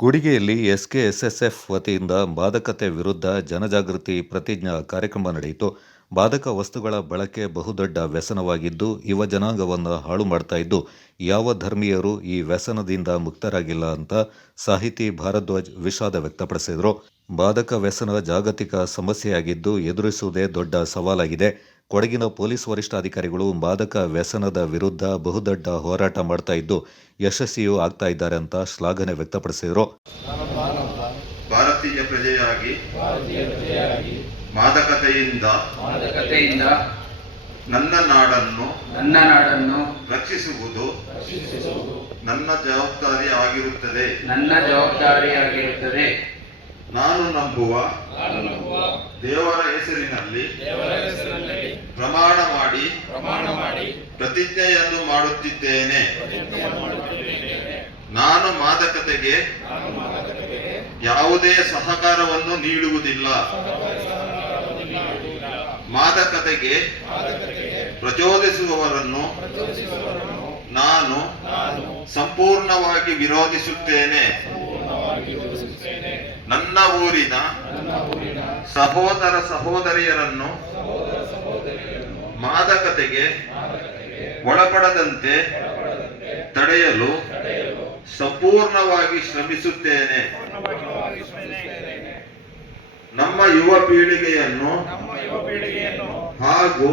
ಕೂಡಿಗೆಯಲ್ಲಿ SKSSF ವತಿಯಿಂದ ಮಾದಕತೆ ವಿರುದ್ಧ ಜನಜಾಗೃತಿ ಪ್ರತಿಜ್ಞಾ ಕಾರ್ಯಕ್ರಮ ನಡೆಯಿತು. ಬಾಧಕ ವಸ್ತುಗಳ ಬಳಕೆ ಬಹುದೊಡ್ಡ ವ್ಯಸನವಾಗಿದ್ದು, ಯುವ ಜನಾಂಗವನ್ನು ಹಾಳು ಮಾಡ್ತಾ ಇದ್ದು, ಯಾವ ಧರ್ಮೀಯರು ಈ ವ್ಯಸನದಿಂದ ಮುಕ್ತರಾಗಿಲ್ಲ ಅಂತ ಸಾಹಿತಿ ಭಾರದ್ವಾಜ್ ವಿಷಾದ ವ್ಯಕ್ತಪಡಿಸಿದರು. ಬಾಧಕ ವ್ಯಸನ ಜಾಗತಿಕ ಸಮಸ್ಯೆಯಾಗಿದ್ದು ಎದುರಿಸುವುದೇ ದೊಡ್ಡ ಸವಾಲಾಗಿದೆ. ಕೊಡಗಿನ ಪೊಲೀಸ್ ವರಿಷ್ಠಾಧಿಕಾರಿಗಳು ಮಾದಕ ವ್ಯಸನದ ವಿರುದ್ಧ ಬಹುದೊಡ್ಡ ಹೋರಾಟ ಮಾಡ್ತಾ ಇದ್ದು ಯಶಸ್ವಿಯೂ ಆಗ್ತಾ ಇದ್ದಾರೆ ಅಂತ ಶ್ಲಾಘನೆ ವ್ಯಕ್ತಪಡಿಸಿದರು. ಭಾರತೀಯ ಪ್ರಜೆಯಾಗಿ ಮಾದಕತೆಯಿಂದ ಮಾದಕತೆಯಿಂದ ನನ್ನ ನಾಡನ್ನು ನನ್ನ ನಾಡನ್ನು ರಕ್ಷಿಸುವುದು ನನ್ನ ಜವಾಬ್ದಾರಿ ಆಗಿರುತ್ತದೆ. ನನ್ನ ಜವಾಬ್ದಾರಿ ಆಗಿರುತ್ತದೆ. ನಾನು ನಂಬುವ ದೇವರ ಹೆಸರಿನಲ್ಲಿ ಪ್ರಮಾಣ ಮಾಡಿ ಪ್ರಮಾಣ ಮಾಡಿ ಪ್ರತಿಜ್ಞೆಯನ್ನು ಮಾಡುತ್ತಿದ್ದೇನೆ. ನಾನು ಮಾದಕತೆಗೆ ಯಾವುದೇ ಸಹಕಾರವನ್ನು ನೀಡುವುದಿಲ್ಲ. ಮಾದಕತೆಗೆ ಪ್ರಚೋದಿಸುವವರನ್ನು ನಾನು ಸಂಪೂರ್ಣವಾಗಿ ವಿರೋಧಿಸುತ್ತೇನೆ. ನನ್ನ ಊರಿನ ಸಹೋದರ ಸಹೋದರಿಯರನ್ನು ಮಾದಕತೆಗೆ ಒಳಪಡದಂತೆ ತಡೆಯಲು ಸಂಪೂರ್ಣವಾಗಿ ಶ್ರಮಿಸುತ್ತೇನೆ. ನಮ್ಮ ಯುವ ಪೀಳಿಗೆಯನ್ನು ಹಾಗೂ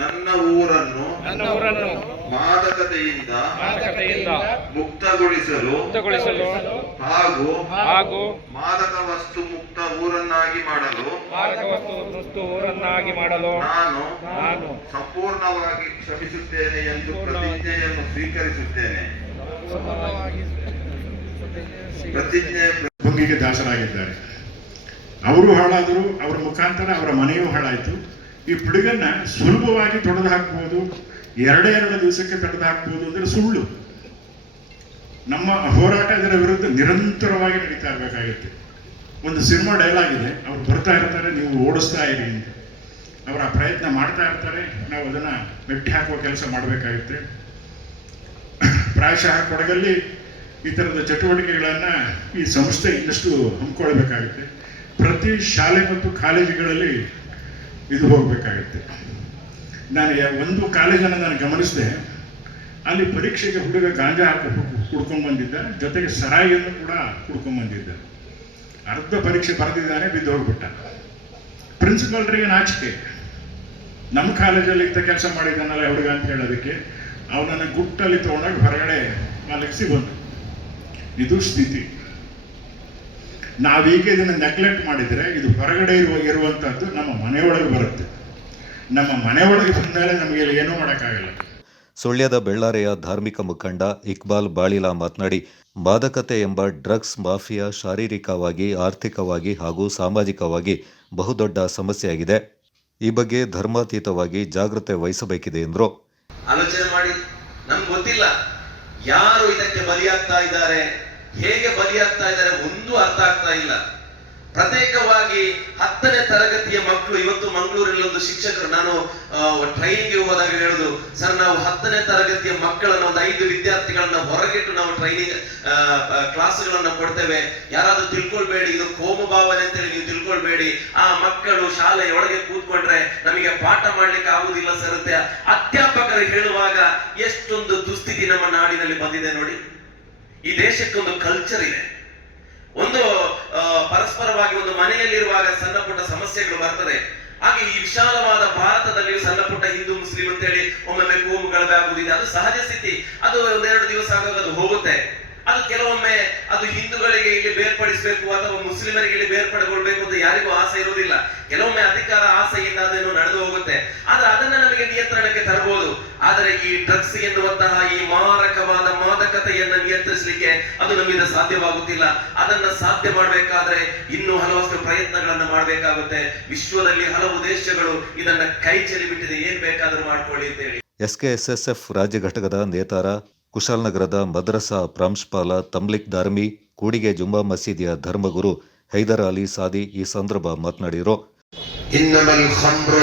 ನನ್ನ ಊರನ್ನು ನನ್ನ ಊರನ್ನು ಮಾದಕತೆಯಿಂದ ಮಾದಕತೆಯಿಂದ ಮುಕ್ತಗೊಳಿಸಲು ಮುಕ್ತಗೊಳಿಸಲು ಹಾಗೂ ಹಾಗೂ ಮಾದಕ ವಸ್ತು ಮುಕ್ತ ಊರನ್ನಾಗಿ ಮಾಡಲು ಮಾದಕ ವಸ್ತು ಮುಕ್ತ ಊರನ್ನಾಗಿ ಮಾಡಲು ನಾನು ನಾನು ಸಂಪೂರ್ಣವಾಗಿ ಶ್ರಮಿಸುತ್ತೇನೆ ಎಂದು ಪ್ರತಿಜ್ಞೆಯನ್ನು ಸ್ವೀಕರಿಸುತ್ತೇನೆ. ಪ್ರತಿಜ್ಞೆ ಭೂಮಿಗೆ ದಾಸರಾಗಿದ್ದಾರೆ. ಅವರು ಹಾಳಾದರು ಅವರ ಮುಖಾಂತರ ಅವರ ಮನೆಯೂ ಹಾಳಾಯಿತು. ಈ ಪಿಡುಗನ್ನ ಸುಲಭವಾಗಿ ತೊಡೆದು ಹಾಕ್ಬೋದು ಎರಡೇ ಎರಡು ದಿವಸಕ್ಕೆ ತೊಡೆದು ಹಾಕ್ಬೋದು ಅಂದ್ರೆ ಸುಳ್ಳು. ನಮ್ಮ ಹೋರಾಟ ಇದರ ವಿರುದ್ಧ ನಿರಂತರವಾಗಿ ನಡೀತಾ ಇರಬೇಕಾಗುತ್ತೆ. ಒಂದು ಸಿನಿಮಾ ಡೈಲಾಗ್ ಇದೆ, ಅವ್ರು ಬರ್ತಾ ಇರ್ತಾರೆ, ನೀವು ಓಡಿಸ್ತಾ ಇರಿ ಅಂತ. ಅವರ ಪ್ರಯತ್ನ ಮಾಡ್ತಾ ಇರ್ತಾರೆ, ನಾವು ಅದನ್ನ ಮೆಟ್ಟಿ ಹಾಕುವ ಕೆಲಸ ಮಾಡಬೇಕಾಗುತ್ತೆ. ಪ್ರಾಯಶಃ ಕೊಡಗಲ್ಲಿ ಈ ಥರದ ಚಟುವಟಿಕೆಗಳನ್ನು ಈ ಸಂಸ್ಥೆ ಇನ್ನಷ್ಟು ಹಮ್ಮಿಕೊಳ್ಬೇಕಾಗುತ್ತೆ ಪ್ರತಿ ಶಾಲೆ ಮತ್ತು ಕಾಲೇಜುಗಳಲ್ಲಿ ಇದು ಹೋಗಬೇಕಾಗುತ್ತೆ. ನಾನು ಒಂದು ಕಾಲೇಜನ್ನು ನಾನು ಗಮನಿಸಿದೆ. ಅಲ್ಲಿ ಪರೀಕ್ಷೆಗೆ ಹುಡುಗ ಗಾಂಜಾ ಹಾಕಿ ಹುಡ್ಕೊಂಡು ಬಂದಿದ್ದ. ಜೊತೆಗೆ ಸರಾಯಿಯನ್ನು ಕೂಡ ಹುಡ್ಕೊಂಡು ಬಂದಿದ್ದ. ಅರ್ಧ ಪರೀಕ್ಷೆ ಬರೆದಿದ್ದಾನೆ, ಬಿದ್ದು ಹೋಗ್ಬಿಟ್ಟ. ಪ್ರಿನ್ಸಿಪಾಲ್ರಿಗೆ ನಾಚಿಕೆ. ನಮ್ಮ ಕಾಲೇಜಲ್ಲಿ ಇಂಥ ಕೆಲಸ ಮಾಡಿದ್ದಾನಲ್ಲ ಹುಡುಗ ಅಂತ ಹೇಳೋದಕ್ಕೆ, ಅವನನ್ನು ಗುಟ್ಟಲ್ಲಿ ತೊಗೊಂಡಾಗ ಹೊರಗಡೆ ಮಲಗಿಸಿ ಬಂದು. ಇದು ಸ್ಥಿತಿ. ನಾವೀಗ ಇದನ್ನು ನೆಗ್ಲೆಕ್ಟ್ ಮಾಡಿದರೆ, ಇದು ಹೊರಗಡೆ ಇರುವ ಇರುವಂಥದ್ದು ನಮ್ಮ ಮನೆಯೊಳಗೆ ಬರುತ್ತೆ. ನಮ್ಮ ಮನೆ ಒಳಗೆ ಬಂದಾಗ ನಮಗೆ ಇಲ್ಲಿ ಏನೂ ಮಾಡೋಕ್ಕಾಗಲ್ಲ. ಸುಳ್ಯದ ಬೆಳ್ಳಾರೆಯ ಧಾರ್ಮಿಕ ಮುಖಂಡ ಇಕ್ಬಾಲ್ ಬಾಳಿಲಾ ಮಾತನಾಡಿ ಮಾದಕತೆ ಎಂಬ ಡ್ರಗ್ಸ್ ಮಾಫಿಯಾ ಶಾರೀರಿಕವಾಗಿ ಆರ್ಥಿಕವಾಗಿ ಹಾಗೂ ಸಾಮಾಜಿಕವಾಗಿ ಬಹುದೊಡ್ಡ ಸಮಸ್ಯೆಯಾಗಿದೆ. ಈ ಬಗ್ಗೆ ಧರ್ಮಾತೀತವಾಗಿ ಜಾಗೃತೆ ವಹಿಸಬೇಕಿದೆ ಎಂದರು. ಆಲೋಚನೆ ಮಾಡಿ ನಮ್ಗೆ ಗೊತ್ತಿಲ್ಲ ಯಾರು ಇದಕ್ಕೆ ಬಲಿಯಾಗ್ತಾ ಇದ್ದಾರೆ ಹೇಗೆ ಬಲಿಯಾಗ್ತಾ ಇದ್ದಾರೆ ಒಂದು ಅರ್ಥ ಆಗ್ತಾ ಇಲ್ಲ. ಪ್ರತ್ಯೇಕವಾಗಿ ಹತ್ತನೇ ತರಗತಿಯ ಮಕ್ಕಳು, ಇವತ್ತು ಮಂಗಳೂರಲ್ಲಿ ಒಂದು ಶಿಕ್ಷಕರು, ನಾನು ಟ್ರೈನಿಂಗ್ಗೆ ಹೋದಾಗ ಹೇಳುದು, ಸರ್, ನಾವು ಹತ್ತನೇ ತರಗತಿಯ ಮಕ್ಕಳನ್ನ ಒಂದು ಐದು ವಿದ್ಯಾರ್ಥಿಗಳನ್ನ ಹೊರಗಿಟ್ಟು ನಾವು ಟ್ರೈನಿಂಗ್ ಕ್ಲಾಸ್ಗಳನ್ನ ಕೊಡ್ತೇವೆ. ಯಾರಾದ್ರೂ ತಿಳ್ಕೊಳ್ಬೇಡಿ, ಇದು ಕೋಮು ಭಾವನೆ ಅಂತೇಳಿ ನೀವು ತಿಳ್ಕೊಳ್ಬೇಡಿ. ಆ ಮಕ್ಕಳು ಶಾಲೆಯೊಳಗೆ ಕೂತ್ಕೊಂಡ್ರೆ ನಮಗೆ ಪಾಠ ಮಾಡ್ಲಿಕ್ಕೆ ಆಗುದಿಲ್ಲ ಸರ್ ಅಧ್ಯಾಪಕರು ಹೇಳುವಾಗ ಎಷ್ಟೊಂದು ದುಸ್ಥಿತಿ ನಮ್ಮ ನಾಡಿನಲ್ಲಿ ಬಂದಿದೆ ನೋಡಿ. ಈ ದೇಶಕ್ಕೊಂದು ಕಲ್ಚರ್ ಇದೆ. ಒಂದು ಪರಸ್ಪರವಾಗಿ ಒಂದು ಮನೆಯಲ್ಲಿರುವಾಗ ಸಣ್ಣ ಪುಟ್ಟ ಸಮಸ್ಯೆಗಳು ಬರ್ತದೆ. ಹಾಗೆ ಈ ವಿಶಾಲವಾದ ಭಾರತದಲ್ಲಿಯೂ ಸಣ್ಣ ಪುಟ್ಟ ಹಿಂದೂ, ಮುಸ್ಲಿಂ ಅಂತ ಹೇಳಿ ಒಮ್ಮೊಮ್ಮೆ ಕೋಮುಗಲಭೆ ಆಗುವುದಿದೆ ಅದು ಸಹಜ ಸ್ಥಿತಿ. ಅದು ಒಂದೆರಡು ದಿವಸ ಆಗುವಾಗ ಅದು ಹೋಗುತ್ತೆ. ಅದು ಕೆಲವೊಮ್ಮೆ ಅದು ಹಿಂದೂಗಳಿಗೆ ಇಲ್ಲಿ ಬೇರ್ಪಡಿಸಬೇಕು ಅಥವಾ ಮುಸ್ಲಿಮರಿಗೆ ಇಲ್ಲಿ ಬೇರ್ಪಡೆಗೊಳ್ಬೇಕು ಅಂತ ಯಾರಿಗೂ ಆಸೆ ಇರುವುದಿಲ್ಲ. ಕೆಲವೊಮ್ಮೆ ಅಧಿಕಾರ ಆಸೆಯಿಂದ ಅದೇನು ನಡೆದು ಹೋಗುತ್ತೆ. ಆದ್ರೆ ಅದನ್ನ ನಮಗೆ ನಿಯಂತ್ರಣಕ್ಕೆ ತರಬಹುದು. ಆದರೆ ಈ ಡ್ರಗ್ಸ್ ಎನ್ನುವಂತಹ ಈ ಮಾರಕವಾದ ಮಾದಕತೆಯನ್ನ ನಿಯಂತ್ರಿಸಲಿಕ್ಕೆ ಅದು ನಮ್ಮಿಂದ ಸಾಧ್ಯವಾಗುತ್ತಿಲ್ಲ ಅದನ್ನ ಸಾಧ್ಯ ಮಾಡಬೇಕಾದ್ರೆ ಇನ್ನೂ ಹಲವಷ್ಟು ಪ್ರಯತ್ನಗಳನ್ನ ಮಾಡಬೇಕಾಗುತ್ತೆ ವಿಶ್ವದಲ್ಲಿ ಹಲವು ದೇಶಗಳು ಇದನ್ನ ಕೈ ಚೆಲ್ಲಿ ಬಿಟ್ಟಿದೆ ಏನ್ ಬೇಕಾದ್ರೂ ಮಾಡ್ಕೊಳ್ಳಿ ಅಂತ ಹೇಳಿ ಎಸ್ಕೆಎಸ್ಎಸ್ಎಫ್ ರಾಜ್ಯ ಘಟಕದ ನೇತಾರ ಕುಶಾಲನಗರದ ಮದ್ರಸಾ ಪ್ರಾಂಶುಪಾಲ ತಮ್ಲಿಕ್ ದಾರ್ಮಿ ಕೂಡಿಗೆ ಜುಮ್ಮಾ ಮಸೀದಿಯ ಧರ್ಮಗುರು ಹೈದರ್ ಅಲಿ ಸಾದಿ ಈ ಸಂದರ್ಭ ಮಾತನಾಡಿದರು إنما الخمر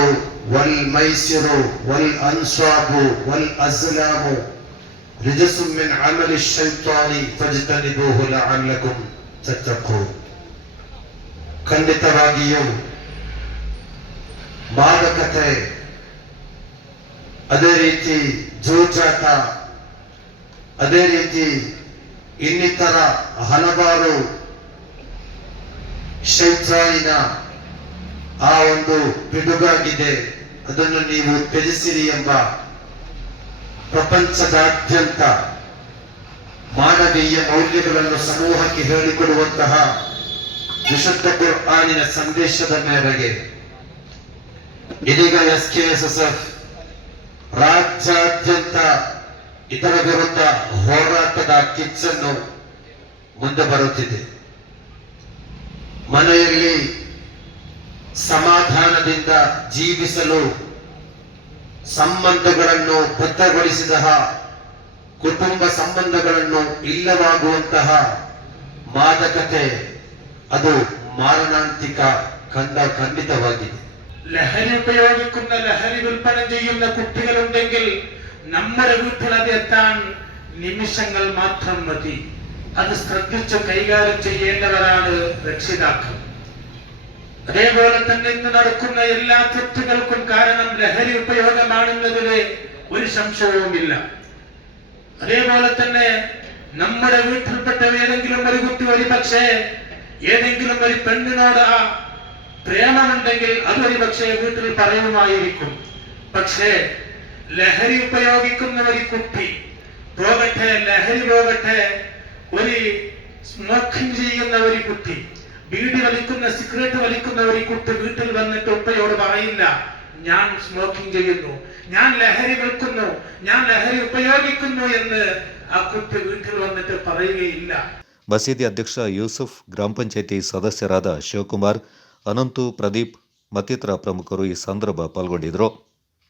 والميسر والأنصاب والأزلام رجس من عمل الشيطان فاجتنبوه لعلكم تتقون ಖಂಡಿತವಾಗಿಯೂ ಮಾದಕತೆ ಅದೇ ರೀತಿ ಜೂಜಾಟ ಅದೇ ರೀತಿ ಇನ್ನಿತರ ಹಲವಾರು ಶೈತ್ರಾಯಿನ ಆ ಒಂದು ಪಿಡುಗಾಗಿದೆ ಅದನ್ನು ನೀವು ತ್ಯಜಿಸಿರಿ ಎಂಬ ಪ್ರಪಂಚದಾದ್ಯಂತ ಮಾನವೀಯ ಮೌಲ್ಯಗಳನ್ನು ಸಮೂಹಕ್ಕೆ ಹೇಳಿಕೊಡುವಂತಹ ವಿಶುದ್ಧ ಕುರ್ಆನಿನ ಸಂದೇಶದ ಮೇರೆಗೆ ಇದೀಗ S K S S F ರಾಜ್ಯಾದ್ಯಂತ ಇದರ ವಿರುದ್ಧ ಹೋರಾಟದ ಕಿಚ್ಚನ್ನು ಮುಂದೆ ಬರುತ್ತಿದೆ. ಮನೆಯಲ್ಲಿ ಸಮಾಧಾನದಿಂದ ಜೀವಿಸಲು ಸಂಬಂಧಗಳನ್ನು ಬದ್ಧಗೊಳಿಸಿದ ಕುಟುಂಬ ಸಂಬಂಧಗಳನ್ನು ಇಲ್ಲವಾಗುವಂತಹ ಮಾದಕತೆ ಅದು ಮಾರಣಾಂತಿಕ ಖಂಡ ಖಂಡಿತವಾಗಿದೆ. ലഹരി ഉപയോഗിക്കുന്ന ലഹരി വിൽപ്പന ചെയ്യുന്ന കുട്ടികളുണ്ടെങ്കിൽ നമ്മുടെ വീട്ടിൽ അത് എത്താൻ നിമിഷങ്ങൾ മാത്രം മതി. അത് ശ്രദ്ധിച്ച് കൈകാര്യം ചെയ്യേണ്ടവരാണ് രക്ഷിതാക്കൾ. അതേപോലെ തന്നെ ഇന്ന് നടക്കുന്ന എല്ലാ തെറ്റുകൾക്കും കാരണം ലഹരി ഉപയോഗമാണെന്നതിൽ ഒരു സംശയവുമില്ല. അതേപോലെ തന്നെ നമ്മുടെ വീട്ടിൽപ്പെട്ട ഏതെങ്കിലും ഒരു കുട്ടി ഒരു പക്ഷേ ഏതെങ്കിലും ഒരു പെണ്ണിനോട് ആ പ്രേമമുണ്ടെങ്കിൽ അതൊരു പക്ഷേ വീട്ടിൽ പറയുമായിരിക്കും. പക്ഷേ ലഹരി ഉപയോഗിക്കുന്ന ഒരു കുട്ടി പോകട്ടെ ലഹരി പോകട്ടെ ഒരു സ്മോക്കിംഗ് ചെയ്യുന്ന ഒരു കുട്ടി ബീഡി വലിക്കുന്ന സിഗരറ്റ് വലിക്കുന്ന ഒരു കുട്ടി വീട്ടിൽ വന്നിട്ട് ഉപ്പയോട് പറയില്ല ഞാൻ സ്മോക്കിംഗ് ചെയ്യുന്നു ഞാൻ ലഹരി വിൽക്കുന്നു ഞാൻ ലഹരി ഉപയോഗിക്കുന്നു എന്ന് ആ കുട്ടി വീട്ടിൽ വന്നിട്ട് പറയുകയില്ല ಮಸೀದಿ ಅಧ್ಯಕ್ಷ ಯೂಸುಫ್ ಗ್ರಾಮ ಪಂಚಾಯಿತಿ ಸದಸ್ಯರಾದ ಶಿವಕುಮಾರ್ ಅನಂತು ಪ್ರದೀಪ್ ಮತ್ತಿತರ ಪ್ರಮುಖರು ಈ ಸಂದರ್ಭ ಪಾಲ್ಗೊಂಡಿದ್ದರು